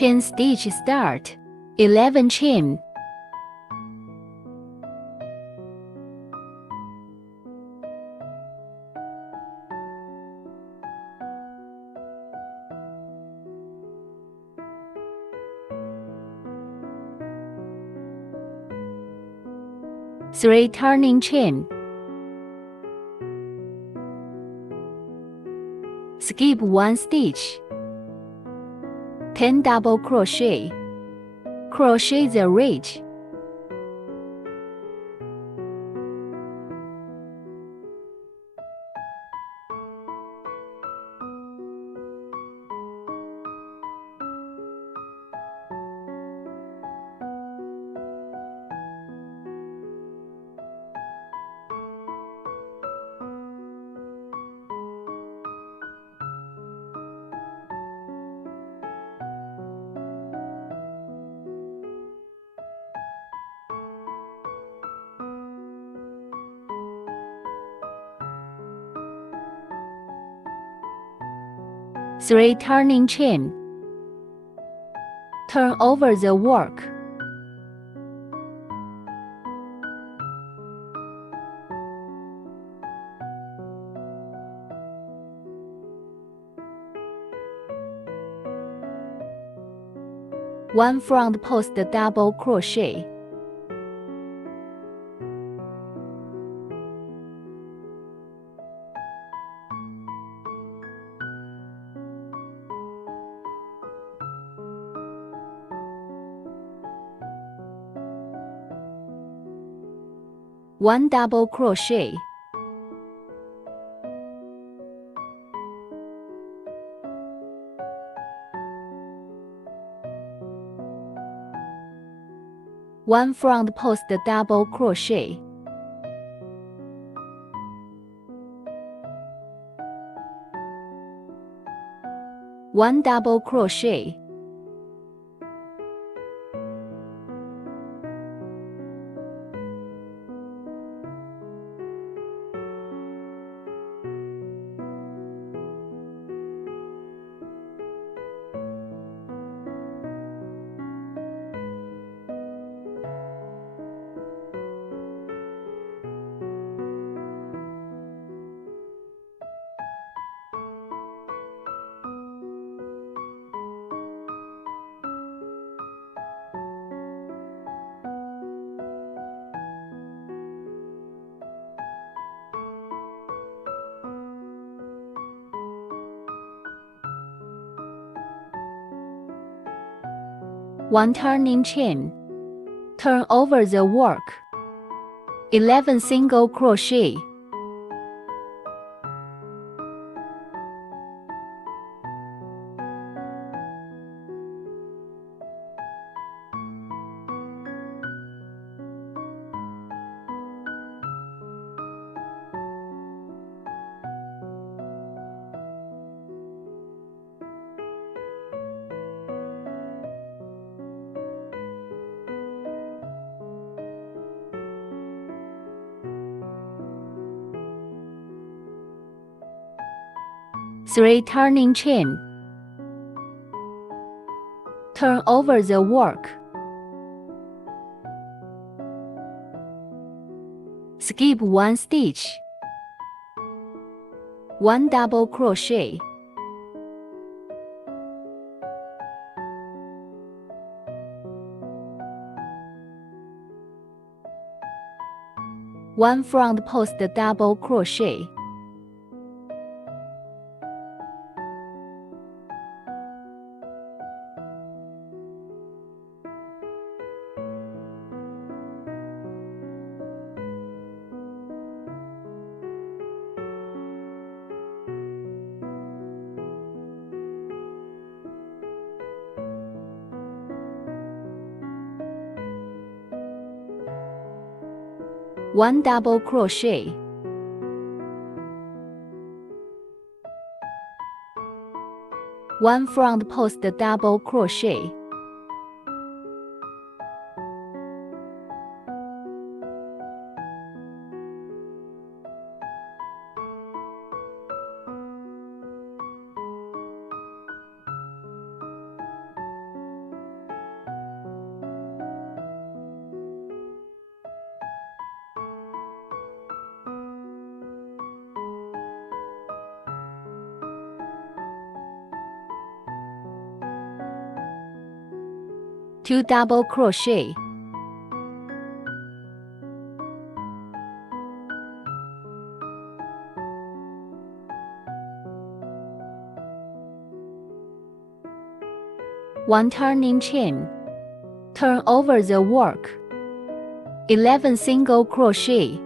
Chain stitch start. 11 chain. Three turning chain. Skip 1 stitch. 10 double crochet. Crochet the ridge. Three turning chain. Turn over the work. One front post double crochet. One double crochet. One front post double crochet. One double crochet. One turning chain. Turn over the work. 11 single crochet. Three turning chain. Turn over the work. Skip 1 stitch. One double crochet. One front post double crochet. One double crochet. One front post double crochet. 2 double crochet, one turning chain, turn over the work, 11 single crochet,